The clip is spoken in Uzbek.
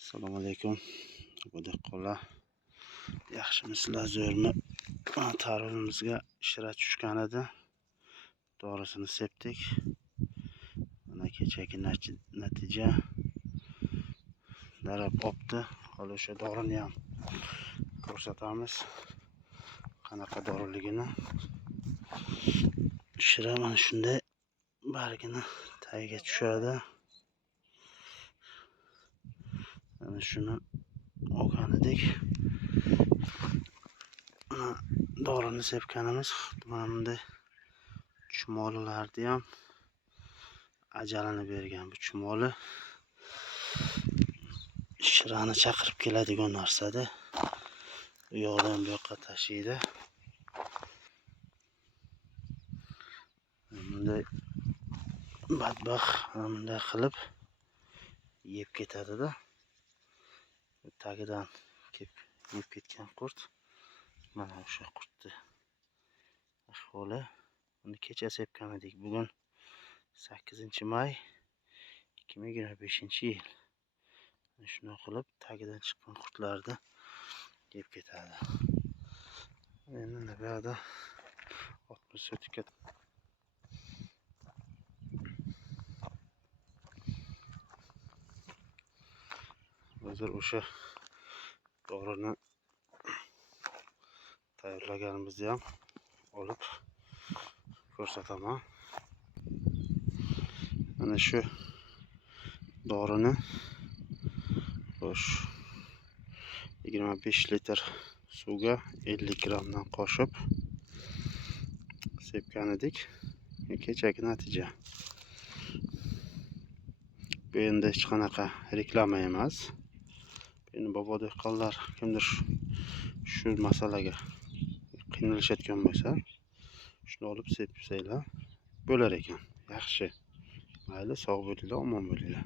Assalomu alaykum. Dehqonlar, yaxshimisizlar, zo'rmi? Tarvuzimizga shira tushgan edi. Dorisini sepdik. Mana kechagi natija darab opti. Hali o'sha dorini ham ko'rsatamiz. Qanaqa doriligini. Shira mana shunday bargini tagiga tushadi. Ana shuni olgan edik. Dorini sepganimiz mana bunday chumolilarni ham ajalini bergan. Bu chumoli shirani chaqirib keladigan narsada bu yoqdan bu yoqqa tashiydi. Bunday badbaxt bunday qilib yeb ketadi-da. Tagidan yeb ketgan qurt. Mana o'sha qurtni ahvoli. Uni kecha sepgan edik. Bugun 8-may 2025-yil. Shuni qilib tagidan chiqqan qurtlarni yeb ketadi. Endi bu yerda 60 so'tga hozir o'sha dorini tayyorlaganimizni ham olib ko'rsataman. Mana shu dorini 25 litr suvga 50 grammdan qo'shib sepgan edik. Kechagi natija. Bu endi hech qanaqa reklama emas. Endi bobo dehqonlar kimdir shu masalaga qiynalishayotgan bo'lsa, shuni olib sepsanglar bo'lar ekan. Yaxshi. Mayli, sog' bo'linglar, omon bo'linglar.